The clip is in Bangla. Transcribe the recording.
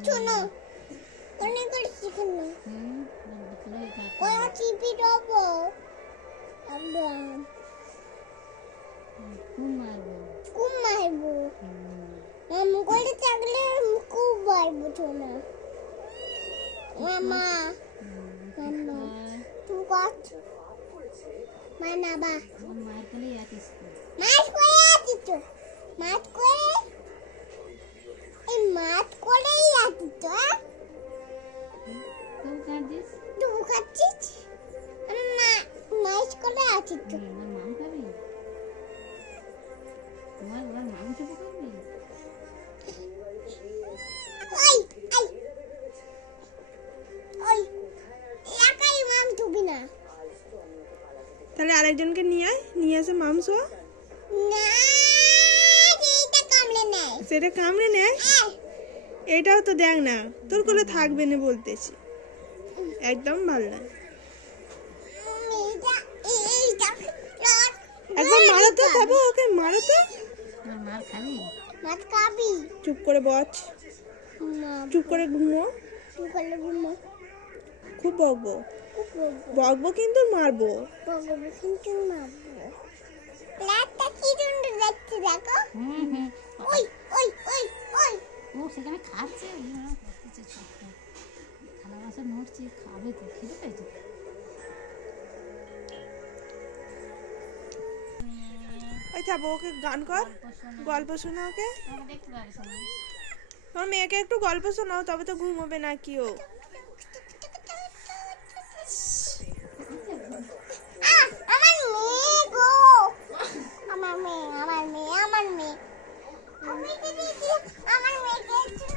শোনো অনেক করে শিখুন না ওই চিপি দেবো খুব মারবো মামু করে থাকলে খুব মারবো শোনো মামা মামা তুই কত মানাবা মার করে আছিস তো মার করে এই মাত করেই আছিস তো তুই খাচ্ছিস না মাছ করে আছিস তো মাম খাবি তোমার মাংস খাবি ওই ওই ওই একাই মাম তুবি না তাহলে আরেকজনকে নিয়ে আসে মাংস না এটা কামড়ে নেয় সেটা কামড়ে নেয় এটাও তো দেখ না তোর কোলে থাকবে না বলতেছি একদম ভালো না একবার মারো তো তবে ওকে মারো তো মার খাবি মার খাবি চুপ করে বস চুপ করে ঘুমো চুপ করে ঘুমো খুব বকবো বকবো কিন্তু মারবো বকবো কিন্তু মারবো প্লাটটা কি সুন্দর দেখতে দেখো ওই ওই ওই ওই ও সেখানে খাচ্ছে থালা বাসন নড়ছে খাবে তো খেতে পেয়েছে ওই থাকবো ওকে গান কর গল্প শোনা ওকে দেখতে পাবে শোনা তোমার মেয়েকে একটু গল্প শোনাও তবে তো ঘুমোবে না কি ও আমার মেয়ে গো আমার মেয়ে আমার মেয়ে আমার মেয়ে আমি দিদি আমার মেয়েকে